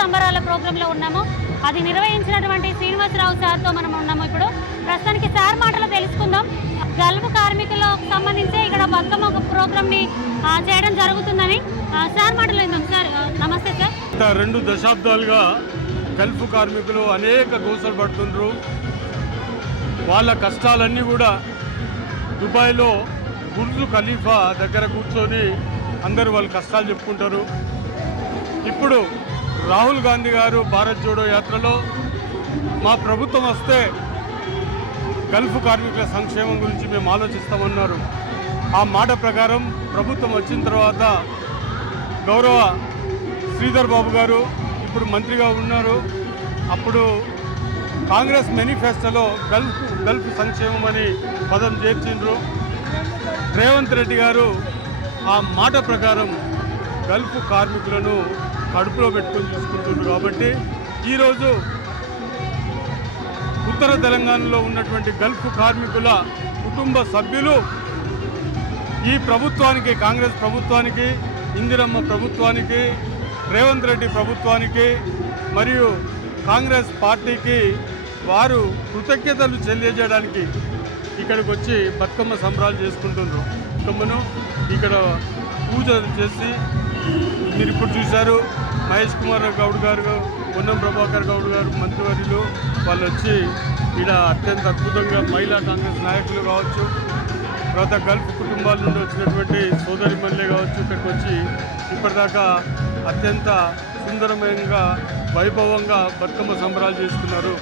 సంబరాల ప్రోగ్రాంలో ఉన్నాము. అది నిర్వహించినటువంటి శ్రీనివాసరావు సార్తో మనం ఉన్నాము. ఇప్పుడు ప్రస్తుతానికి సార్ మాటలు తెలుసుకుందాం. గల్ఫ్ కార్మికులకు సంబంధించి ఇక్కడ బతుకమ్మ ప్రోగ్రామ్ని చేయడం జరుగుతుందని సార్ మాటలు విందాం. సార్ నమస్తే సార్. 2 దశాబ్దాలుగా గల్ఫ్ కార్మికులు అనేక గోసలు పడుతుండ్రు. వాళ్ళ కష్టాలన్నీ కూడా దుబాయ్లో బుర్జ్ ఖలీఫా దగ్గర కూర్చొని అందరూ వాళ్ళ కష్టాలు చెప్పుకుంటారు. ఇప్పుడు రాహుల్ గాంధీ గారు భారత్ జోడో యాత్రలో మా ప్రభుత్వం వస్తే గల్ఫ్ కార్మికుల సంక్షేమం గురించి మేము ఆలోచిస్తామన్నారు. ఆ మాట ప్రకారం ప్రభుత్వం వచ్చిన తర్వాత గౌరవ శ్రీధర్ బాబు గారు ఇప్పుడు మంత్రిగా ఉన్నారు. అప్పుడు కాంగ్రెస్ మేనిఫెస్టోలో గల్ఫ్ సంక్షేమం అని పదం చేర్చిండ్రు. రేవంత్ రెడ్డి గారు ఆ మాట ప్రకారం గల్ఫ్ కార్మికులను కడుపులో పెట్టుకొని చూసుకుంటున్నారు. కాబట్టి ఈరోజు ఉత్తర తెలంగాణలో ఉన్నటువంటి గల్ఫ్ కార్మికుల కుటుంబ సభ్యులు ఈ ప్రభుత్వానికి, కాంగ్రెస్ ప్రభుత్వానికి, ఇందిరమ్మ ప్రభుత్వానికి, రేవంత్ రెడ్డి ప్రభుత్వానికి మరియు కాంగ్రెస్ పార్టీకి వారు కృతజ్ఞతలు తెలియజేయడానికి ఇక్కడికి వచ్చి బతుకమ్మ సంబరాలు చేసుకుంటున్నారు. బతుకమ్మను ఇక్కడ పూజలు చేసి మీరు ఇప్పుడు చూశారు. మహేష్ కుమార్ గౌడ్ గారు, పొన్నం ప్రభాకర్ గౌడ్ గారు మంత్రివర్యులు వాళ్ళు వచ్చి ఇక్కడ అత్యంత అద్భుతంగా మహిళా కాంగ్రెస్ నాయకులు కావచ్చు, తర్వాత గల్ఫ్ కుటుంబాల నుండి వచ్చినటువంటి సోదరిమణులే కావచ్చు, ఇక్కడికి వచ్చి ఇప్పటిదాకా అత్యంత సుందరమైన వైభవంగా బతుకమ్మ సంబరాలు చేసుకున్నారు.